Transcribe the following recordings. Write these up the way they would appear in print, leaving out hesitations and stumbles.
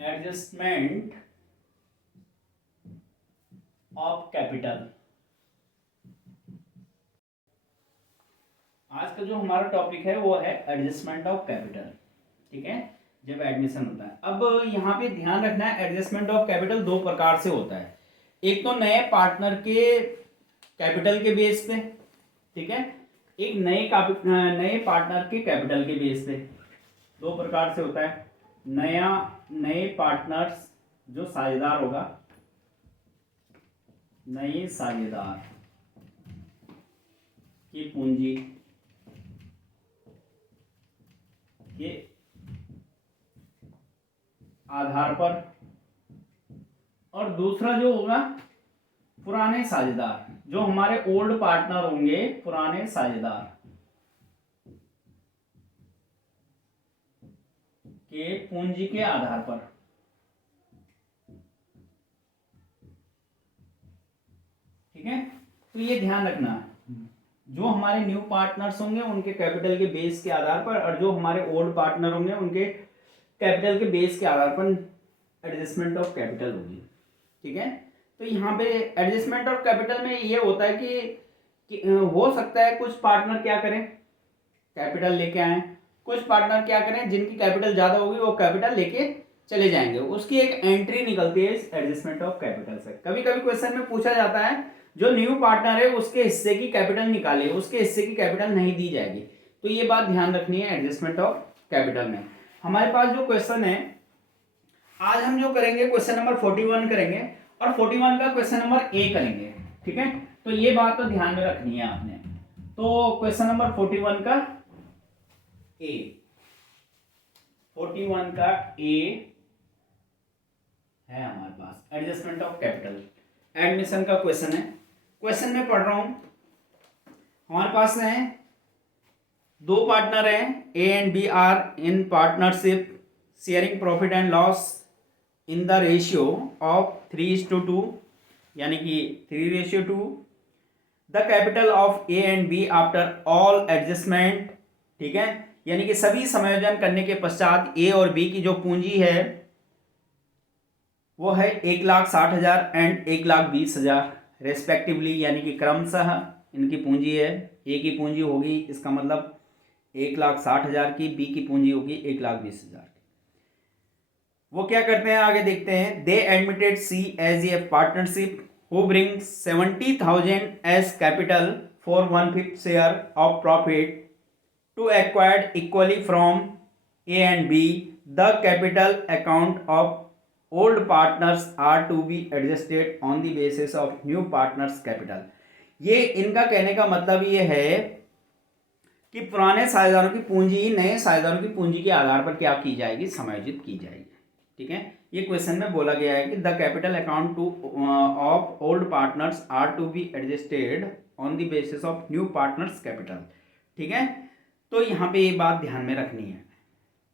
Adjustment of capital. आज का जो हमारा टॉपिक है वो है एडजस्टमेंट ऑफ कैपिटल। ठीक है, जब एडमिशन होता है। अब यहाँ पे ध्यान रखना है, एडजस्टमेंट ऑफ कैपिटल दो प्रकार से होता है। एक तो नए पार्टनर के कैपिटल के बेस पे, ठीक है, एक नए पार्टनर के कैपिटल के बेस पे। दो प्रकार से होता है। नए पार्टनर्स जो साझेदार होगा, नए साझेदार की पूंजी के आधार पर, और दूसरा जो होगा पुराने साझेदार, जो हमारे ओल्ड पार्टनर होंगे, पुराने साझेदार के पूंजी के आधार पर। ठीक है, तो ये ध्यान रखना, जो हमारे न्यू पार्टनर्स होंगे उनके कैपिटल के बेस के आधार पर, और जो हमारे ओल्ड पार्टनर होंगे उनके कैपिटल के बेस के आधार पर एडजस्टमेंट ऑफ कैपिटल होगी। ठीक है, तो यहाँ पे एडजस्टमेंट ऑफ कैपिटल में ये होता है कि हो सकता है कुछ पार्टनर क्या करें, कैपिटल लेके आए, कुछ पार्टनर क्या करें जिनकी कैपिटल ज़्यादा होगी वो कैपिटल लेके चले जाएंगे। उसकी एक एंट्री निकलती है इस एडजस्टमेंट ऑफ कैपिटल से। कभी कभी क्वेश्चन में पूछा जाता है जो न्यू पार्टनर है उसके हिस्से की कैपिटल निकाले, उसके हिस्से की कैपिटल नहीं दी जाएगी। तो ये बात ध्यान रखनी है एडजस्टमेंट ऑफ कैपिटल में। हमारे पास जो क्वेश्चन है आज हम जो करेंगे क्वेश्चन नंबर 41 करेंगे, और 41 का क्वेश्चन नंबर ए करेंगे। ठीक है, तो ये बात तो ध्यान में रखनी है आपने। तो क्वेश्चन नंबर 41 का ए, 41 का ए है हमारे पास, एडजस्टमेंट ऑफ कैपिटल, एडमिशन का क्वेश्चन है। क्वेश्चन में पढ़ रहा हूं, हमारे पास है दो पार्टनर हैं, A and B are in partnership sharing profit and loss in the ratio of 3:2, यानी कि 3:2। The capital of A and B after all adjustment, ठीक है, यानी कि सभी समायोजन करने के पश्चात ए और बी की जो पूंजी है वो है 1,60,000 एंड 1,20,000 रेस्पेक्टिवली, यानी कि क्रमशः इनकी पूंजी है। ए की पूंजी होगी इसका मतलब 1,60,000 की, बी की पूंजी होगी 1,20,000 की। वो क्या करते हैं आगे देखते हैं। They admitted C as a partnership who bring 70,000 as capital for 1/5 share of profit to acquired equally from A and B. The capital account of old partners are to be adjusted on the basis of new partners capital। ये इनका कहने का मतलब ये है कि पुराने साझेदारों की पूंजी नए साझेदारों की पूंजी के आधार पर क्या की जाएगी, समायोजित की जाएगी। ठीक है, ये क्वेश्चन में बोला गया है कि the capital account to of old partners are to be adjusted on the basis of new partners capital. ठीक है, तो यहाँ पे ये बात ध्यान में रखनी है।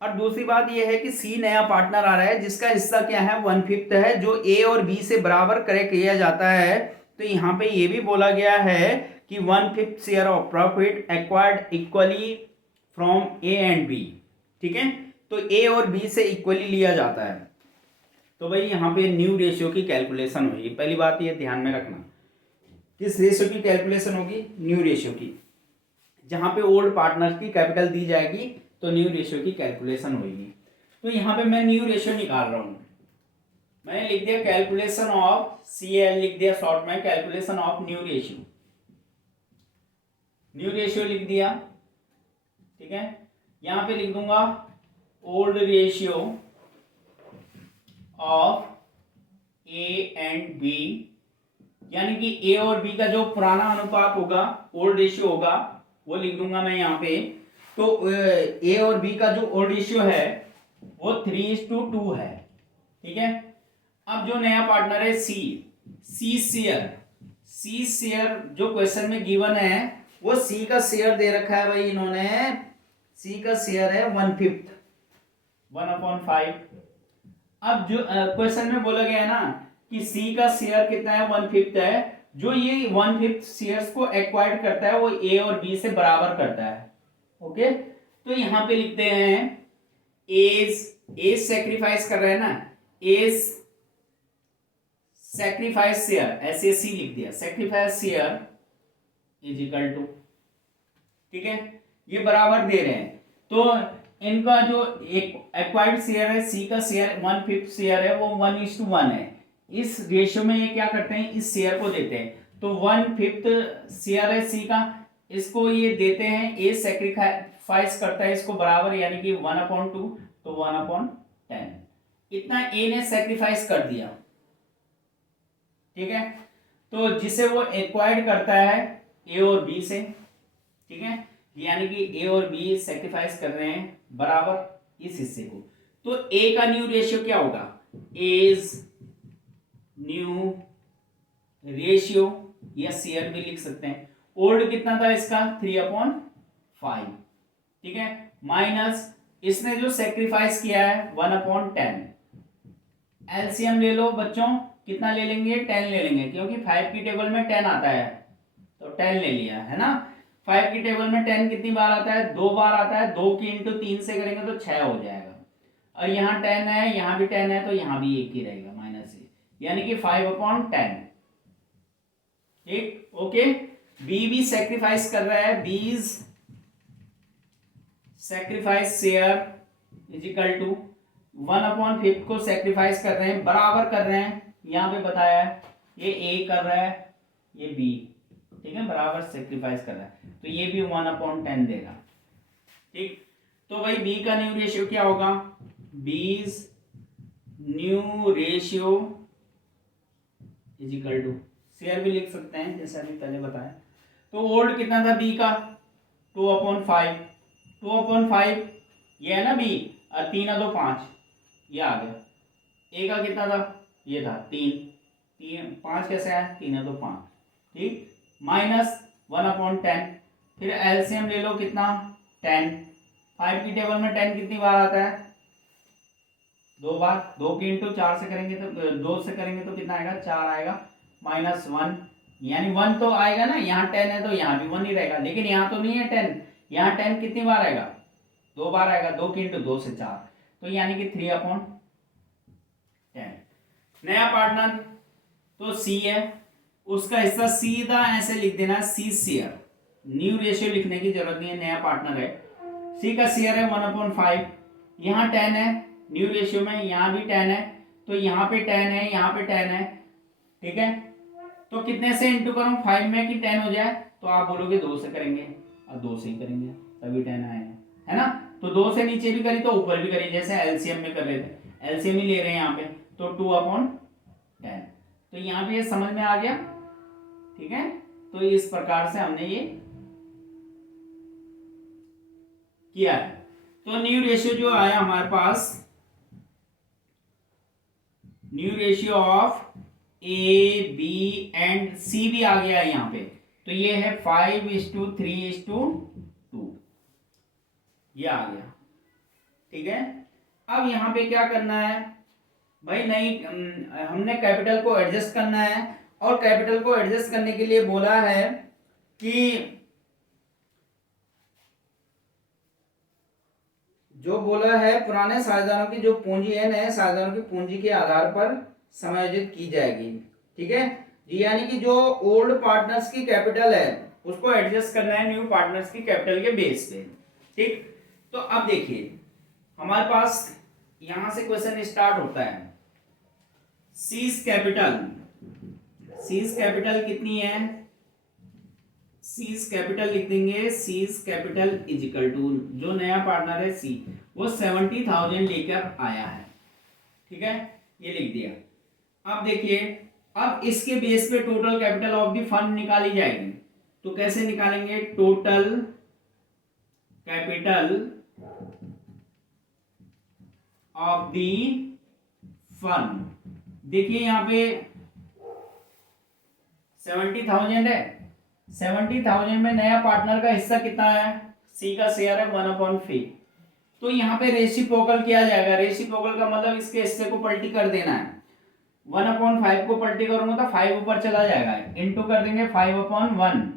और दूसरी बात यह है कि सी नया पार्टनर आ रहा है जिसका हिस्सा क्या है 1/5 है, जो ए और बी से बराबर करे किया जाता है। तो यहाँ पे ये भी बोला गया है कि 1/5 share of profit acquired equally from A and B. ठीक है, तो ए और बी से इक्वली लिया जाता है। तो भाई यहाँ पे न्यू रेशियो की कैलकुलेशन होगी। पहली बात ये ध्यान में रखना, किस रेशियो की कैलकुलेशन होगी, न्यू रेशियो की। जहाँ पे ओल्ड पार्टनर की कैपिटल दी जाएगी तो न्यू रेशियो की कैलकुलेशन होगी। तो यहाँ पे मैं न्यू रेशियो निकाल रहा हूँ, मैंने लिख दिया कैलकुलेशन ऑफ CL, लिख दिया शॉर्ट में calculation of new ratio, new ratio लिख दिया। ठीक है, यहाँ पे लिख दूंगा old ratio of A and B, यानी कि ए और बी का जो पुराना अनुपात होगा, ओल्ड रेशियो होगा, वो लिख दूंगा मैं यहाँ पे। तो ए और बी का जो ओल्ड रेशियो है वो 3:2 है। ठीक है, अब जो नया पार्टनर है सी शेयर जो क्वेश्चन में गिवन है वो सी का शेयर दे रखा है भाई इन्होंने, सी का शेयर है 1/5, 1/5। अब जो क्वेश्चन में बोला गया है ना कि सी का शेयर कितना है 1/5 है, जो ये 1/5 शेयर्स को एक्वायर्ड करता है वो ए और बी से बराबर करता है। ओके, तो यहां पे लिखते हैं एज सेक्रीफाइस कर रहे हैं ना, एज सैक्रिफाइस शेयर, SAC लिख दिया, sacrifice share is equal to, ठीक है, ये बराबर दे रहे हैं। तो इनका जो एक एक्वायर्ड शेयर है, सी का शेयर 1/5 शेयर है, वो 1:1 है। इस रेशियो में ये क्या करते हैं, इस शेयर को देते हैं। तो 1/5 शेयर है सी का, इसको ये देते हैं, ए सैक्रिफाइस करता है इसको बराबर, यानी कि 1/2, तो 1/10 इतना ए ने सैक्रिफाइस कर दिया, ठीक है। तो जिसे वो एक्वायर्ड करता है ए और बी से, ठीक है, यानी कि ए और बी सैक्रिफाइस कर रहे हैं बराबर इस हिस्से को। तो ए का न्यू रेशियो क्या होगा, एज न्यू रेशियो, या शेयर भी लिख सकते हैं। ओल्ड कितना था इसका, 3/5, ठीक है, माइनस इसने जो सेक्रीफाइस किया है 1/10। एलसीएम ले लो बच्चों, कितना ले लेंगे, 10 ले लेंगे, क्योंकि 5 की टेबल में 10 आता है, तो 10 ले लिया है ना। 5 की टेबल में 10 कितनी बार आता है, 2 बार आता है, 2 की इंटू 3 से करेंगे तो 6 हो जाएगा। और यहाँ 10 है, यहाँ भी 10 है, तो यहाँ भी 1 ही रहेगा, माइनस 1, यानी कि 5/10, ठीक, ओके। बी भी सेक्रीफाइस कर रहा है, B's sacrifice share is equal to 1/5 को सेक्रीफाइस कर रहे हैं, बराबर कर रहे हैं, यहां पे बताया है, ये ए कर रहा है, ये बी, ठीक है, बराबर सेक्रीफाइस कर रहा है, तो ये भी 1/10 देगा, ठीक। तो भाई बी का न्यू रेशियो क्या होगा, B's new ratio is equal to, share भी लिख सकते हैं जैसे अभी पहले बताया। तो ओल्ड कितना था बी का, 2/5, 2/5 ये है ना बी, और 3/5 ये आ गया। ए का कितना था, ये था 3, 5 कैसे आया, 3/5, ठीक, माइनस 1/10, फिर एलसीएम ले लो कितना, 10, 5 की टेबल में 10 कितनी बार आता है, 2 बार, 2 की इंटू 4 से करेंगे तो 2 से करेंगे तो कितना आएगा, 4 आएगा, माइनस 1, यानी 1 तो आएगा ना, यहाँ 10 है तो यहाँ भी 1 ही रहेगा, लेकिन यहाँ तो नहीं है 10, यहाँ 10 कितनी बार आएगा, 2 बार आएगा, 2 की इंटू 2 से 4, तो यानी कि 3/10। नया पार्टनर तो सी है, उसका हिस्सा सीधा ऐसे लिख देना, सी शेयर, न्यू रेशियो लिखने की जरूरत नहीं है, नया पार्टनर है, सी का शेयर है 1/5, यहाँ 10 है न्यू रेशियो में, यहाँ भी 10 है, तो यहाँ पे 10 है, यहाँ पे 10 है, ठीक है। तो कितने से इंटू करूं 5 में कि 10 हो जाए, तो आप बोलोगे 2 से करेंगे, और 2 से ही करेंगे तभी 10 आएगा, है ना। तो 2 से नीचे भी करी तो ऊपर भी करी, जैसे एलसीएम में कर रहे थे, एलसीएम ही ले रहे हैं यहाँ पे, तो 2/10, तो यहाँ पे ये समझ में आ गया, ठीक है। तो इस प्रकार से हमने ये किया है। तो न्यू रेशियो जो आया हमारे पास, new ratio of A B and C भी आ गया है यहाँ पे, तो ये है 5:3:2, ये आ गया, ठीक है। अब यहाँ पे क्या करना है भाई, नहीं हमने कैपिटल को एडजस्ट करना है, और कैपिटल को एडजस्ट करने के लिए बोला है कि जो बोला है पुराने साझेदारों की जो पूंजी है नए साझेदारों की पूंजी के आधार पर समायोजित की जाएगी, ठीक है जी, यानी कि जो ओल्ड पार्टनर्स की कैपिटल है उसको एडजस्ट करना है न्यू पार्टनर्स की कैपिटल के बेस पे, ठीक। तो अब देखिए हमारे पास यहां से क्वेश्चन स्टार्ट होता है, सीज कैपिटल कितनी है, सीज कैपिटल लिख देंगे, C's capital is equal to, जो नया पार्टनर है सी, वो 70,000 लेकर आया है, ठीक है, ये लिख दिया। अब देखिए, अब इसके बेस पे total capital of the fund निकाली जाएगी, तो कैसे निकालेंगे, total capital of the fund, देखिए यहां पे 70,000 है, 70,000 में नया पार्टनर का हिस्सा कितना है, सी का शेयर है 1/5, तो यहाँ पे रेसिप्रोकल किया जाएगा, रेसिप्रोकल का मतलब इसके हिस्से को पलटी कर देना है, 1/5 को पलटी करूंगा तो 5 ऊपर चला जाएगा, इंटू कर देंगे 5/1,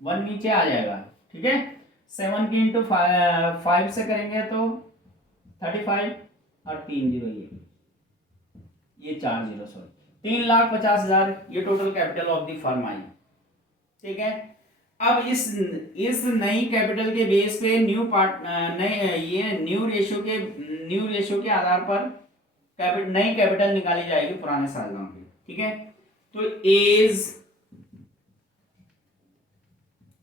1 नीचे आ जाएगा, ठीक है। 7 की इंटू 5 से करेंगे तो 35, और 3 0 ये, ये 4 जीरो सॉरी 3,50,000 ये total capital of the firm आई। ठीक है, अब इस नई कैपिटल के बेस पे ये न्यू रेशियो के आधार पर नई कैपिटल निकाली जाएगी पुराने सालगांव की। ठीक है, तो एज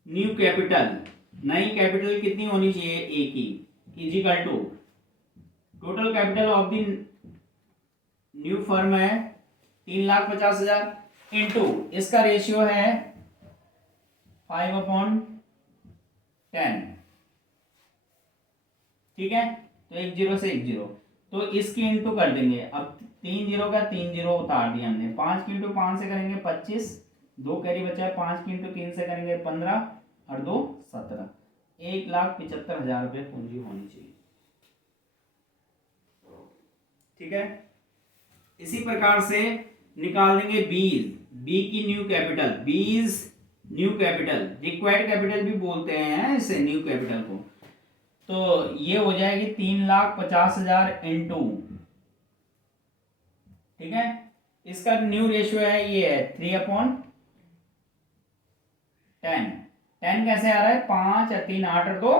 न्यू कैपिटल, नई कैपिटल कितनी होनी चाहिए ए की, is equal to total capital of the new firm है 3,50,000 इंटू इसका रेशियो है 5/10। ठीक है, तो 1 जीरो से 1 जीरो, तो इसकी इंटू कर देंगे। अब 3 जीरो का 3 जीरो उतार दिया हमने, 5 की इंटू 5 से करेंगे 25, 2 कैरी बचा है, 5 की इंटू 3 से करेंगे 15 और 2 17, 1,75,000 रुपये पूंजी होनी चाहिए। ठीक है, इसी प्रकार से निकाल देंगे बी की न्यू कैपिटल, बीज न्यू कैपिटल, रिक्वायर्ड कैपिटल भी बोलते हैं इसे न्यू कैपिटल को। तो ये हो जाएगी 3,50,000 इंटू, ठीक है, इसका न्यू रेशियो है ये है 3/10। 10 कैसे आ रहा है, 5 और 3 8 और 2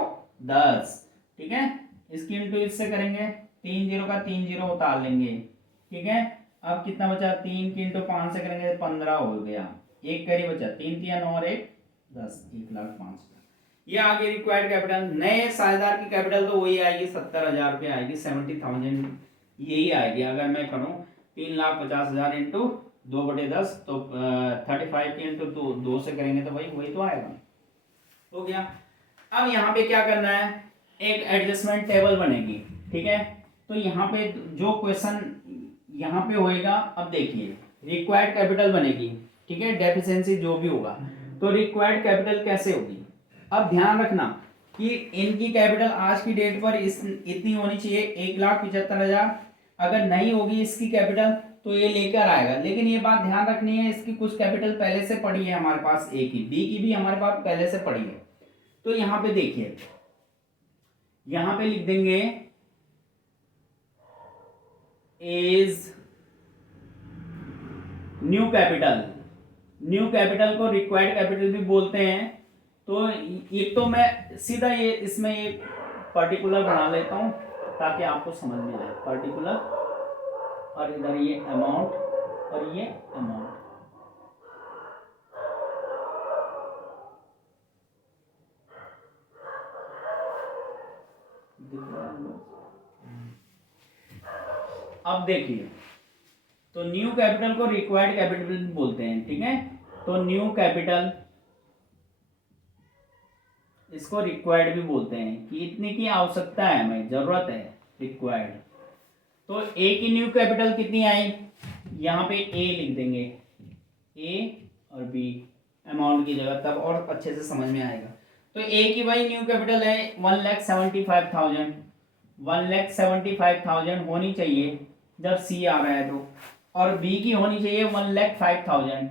10। ठीक है, इसकी इंटू इससे करेंगे, 3 जीरो का 3 जीरो उतार लेंगे। ठीक है, अब कितना बचा, 3 की इंटू 5 से करेंगे 15 हो गया, एक कैरी बचा, 3 3 9 और 1 10, 1,05,000। ये आगे रिक्वायर्ड कैपिटल। नए साझेदार की कैपिटल तो वही आएगी 70,000 रुपये आएगी, 70,000 यही आएगी। अगर मैं करूँ 3,50,000 इंटू 2/10 तो 35 की इंटू 2 से करेंगे तो वही तो आएगा। हो गया। अब यहाँ पे क्या करना है, एक एडजस्टमेंट टेबल बनेगी। ठीक है, तो यहाँ पे जो क्वेश्चन यहाँ पे होएगा, अब देखिए रिक्वायर्ड कैपिटल बनेगी। ठीक है, डेफिशिएंसी जो भी होगा, तो रिक्वायर्ड कैपिटल कैसे होगी। अब ध्यान रखना कि इनकी कैपिटल आज की डेट पर इतनी होनी चाहिए 1,75,000। अगर नहीं होगी इसकी कैपिटल तो ये लेकर आएगा, लेकिन ये बात ध्यान रखनी है इसकी कुछ कैपिटल पहले से पड़ी है हमारे पास, ए की, बी की भी हमारे पास पहले से पड़ी है। तो यहाँ पे देखिए, यहाँ पे लिख देंगे is new capital. New capital को रिक्वायर्ड कैपिटल भी बोलते हैं। तो एक तो मैं सीधा ये इसमें एक पर्टिकुलर बना लेता हूं ताकि आपको समझ में आए, पर्टिकुलर, और इधर ये अमाउंट और ये अमाउंट। अब देखिए, तो न्यू कैपिटल को रिक्वायर्ड कैपिटल भी बोलते हैं। ठीक है, तो न्यू कैपिटल इसको रिक्वायर्ड भी बोलते हैं कि इतने की आवश्यकता है, हमें जरूरत है, रिक्वायर्ड। तो ए की न्यू कैपिटल कितनी आई, यहाँ पे ए लिख देंगे, ए और बी अमाउंट की जगह, तब और अच्छे से समझ में आएगा। तो ए की भाई न्यू कैपिटल है 1,75,000, 1,75,000 होनी चाहिए जब सी आ रहा है तो, और बी की होनी चाहिए 1,05,000,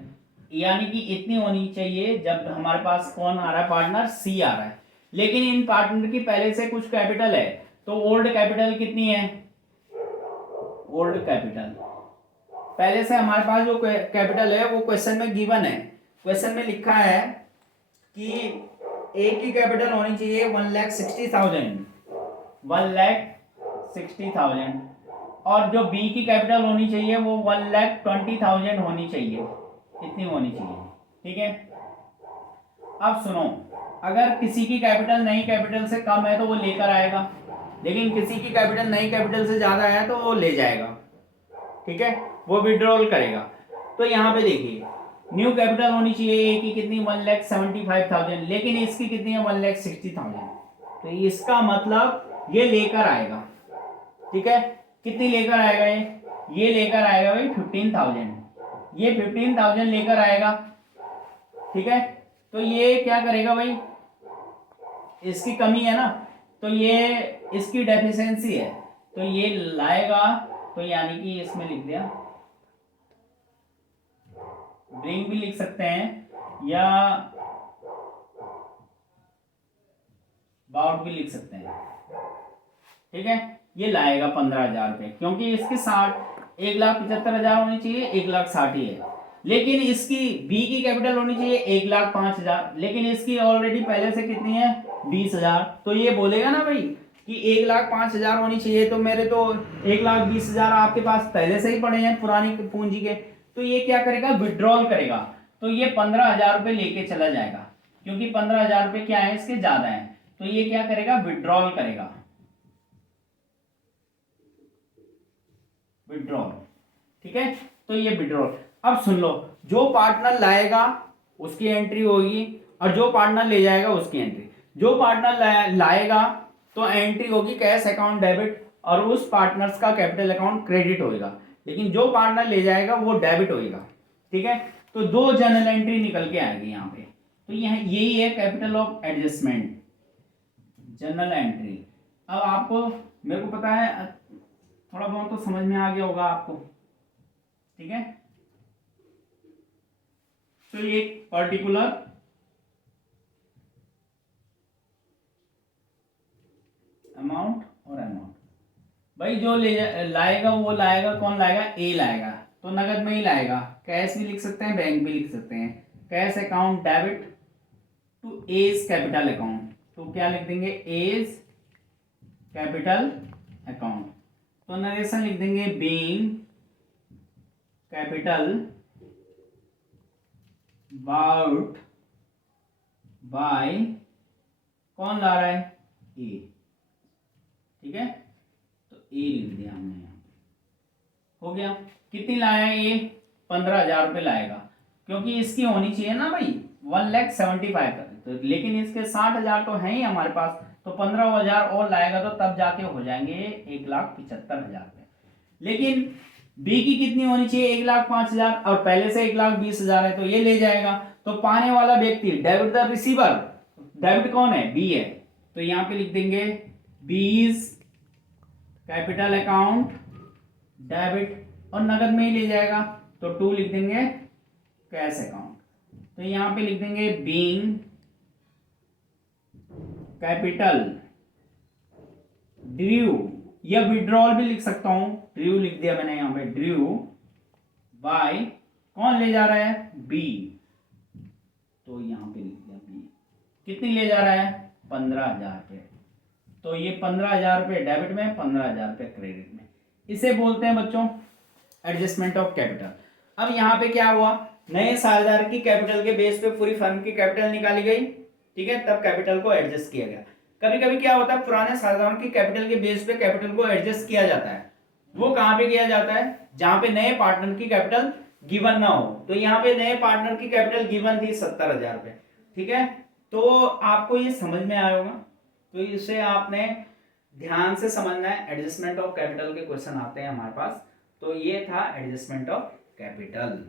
यानी कि इतनी होनी चाहिए जब हमारे पास कौन आ रहा है, पार्टनर सी आ रहा है। लेकिन इन पार्टनर की पहले से कुछ कैपिटल है, तो ओल्ड कैपिटल कितनी है, ओल्ड कैपिटल पहले से हमारे पास जो कैपिटल है वो क्वेश्चन में गिवन है। क्वेश्चन में लिखा है कि ए की कैपिटल होनी चाहिए 1,60,000, 1,60,000, और जो बी की कैपिटल होनी चाहिए वो 1,20,000 होनी चाहिए, इतनी होनी चाहिए। ठीक है, अब सुनो, अगर किसी की कैपिटल नई कैपिटल से कम है तो वो लेकर आएगा, लेकिन किसी की कैपिटल नई कैपिटल से ज्यादा है तो वो ले जाएगा। ठीक है, वो विड्रॉल करेगा। तो यहाँ पे देखिए, न्यू कैपिटल होनी चाहिए ए की कितनी, 1,75,000, लेकिन इसकी कितनी है 1,60,000, तो इसका मतलब ये लेकर आएगा। ठीक है, कितनी लेकर आएगा ये लेकर आएगा भाई 15,000, ये 15,000 लेकर आएगा। ठीक है, तो ये क्या करेगा भाई, इसकी कमी है ना, तो ये इसकी डेफिशिएंसी है, तो ये लाएगा, तो यानी कि इसमें लिख दिया, ब्रिंग भी लिख सकते हैं या बाउट भी लिख सकते हैं। ठीक है, ये लाएगा 15,000 रुपये, क्योंकि इसके 60 1,75,000 होनी चाहिए, 1,60,000 ही है। लेकिन इसकी बी की कैपिटल होनी चाहिए 1,05,000, लेकिन इसकी ऑलरेडी पहले से कितनी है 20,000। तो ये बोलेगा ना भाई कि 1,05,000 होनी चाहिए, तो मेरे तो 1,20,000 आपके पास पहले से ही पड़े हैं पुरानी पूंजी के। तो ये क्या करेगा, विड्रॉल करेगा। तो ये 15,000 रुपये लेके चला जाएगा, क्योंकि 15,000 रुपये क्या है इसके ज्यादा है। तो ये क्या करेगा, विड्रॉल करेगा, विड्रॉल। ठीक है, तो ये विड्रॉल। अब सुन लो, जो पार्टनर लाएगा उसकी एंट्री होगी और जो पार्टनर ले जाएगा उसकी एंट्री। जो पार्टनर लाएगा तो एंट्री होगी कैश अकाउंट डेबिट और उस पार्टनर्स का कैपिटल अकाउंट क्रेडिट होएगा, लेकिन जो पार्टनर ले जाएगा वो डेबिट होएगा। ठीक है, तो दो जनरल एंट्री निकल के आएगी यहाँ पे। तो यहाँ यही है capital of adjustment, general entry. अब आपको, मेरे को पता है थोड़ा बहुत तो समझ में आ गया होगा आपको। ठीक है, तो ये पर्टिकुलर अमाउंट और अमाउंट, भाई जो लाएगा वो लाएगा, कौन लाएगा, ए लाएगा, तो नगद में ही लाएगा। कैश भी लिख सकते हैं, बैंक भी लिख सकते हैं। Cash account debit to A's capital account, तो क्या लिख देंगे, एज कैपिटल अकाउंट। तो नरेशन लिख देंगे बीइंग कैपिटल बाउट बाय, कौन ला रहा है, ए। ठीक है, तो ए लिख दिया हमने यहाँ पे। हो गया, कितनी लाया है ये, 15,000 रुपये लाएगा, क्योंकि इसकी होनी चाहिए ना भाई 1,75,000 तो, लेकिन इसके 60,000 तो है ही हमारे पास, तो 15,000 और लाएगा तो तब जाके हो जाएंगे 1,75,000 रुपये। लेकिन बी की कितनी होनी चाहिए, 1,05,000 और पहले से 1,20,000 है, तो ये ले जाएगा। तो पाने वाला व्यक्ति, डेबिट द रिसीवर, डेबिट कौन है, बी है, तो यहाँ पे लिख देंगे बीज कैपिटल अकाउंट डेबिट, और नगद में ही ले जाएगा तो 2 लिख देंगे कैश अकाउंट। तो यहां पे लिख देंगे बीइंग कैपिटल ड्यू, या विड्रॉल भी लिख सकता हूं, ड्यू लिख दिया मैंने यहां पे, ड्यू बाय, कौन ले जा रहा है, बी, तो यहां पे लिख दिया बी। कितनी ले जा रहा है, 15,000 रुपये, तो ये 15,000 रुपये डेबिट में, 15,000 रुपये क्रेडिट में। इसे बोलते हैं बच्चों एडजस्टमेंट ऑफ कैपिटल। अब यहाँ पे क्या हुआ, नए साझेदार की कैपिटल के बेस पे पूरी फर्म की कैपिटल निकाली गई। ठीक है, तब कैपिटल को एडजस्ट किया गया। कभी कभी क्या होता है, पुराने साझेदारों की कैपिटल के बेस पे कैपिटल को एडजस्ट किया जाता है। वो कहाँ पे किया जाता है, जहां पे नए पार्टनर की कैपिटल गिवन ना हो। तो यहाँ पे नए पार्टनर की कैपिटल गिवन थी 70,000 रुपये। ठीक है, तो आपको ये समझ में आया होगा, तो इसे आपने ध्यान से समझना है। एडजस्टमेंट ऑफ कैपिटल के क्वेश्चन आते हैं हमारे पास, तो ये था एडजस्टमेंट ऑफ कैपिटल।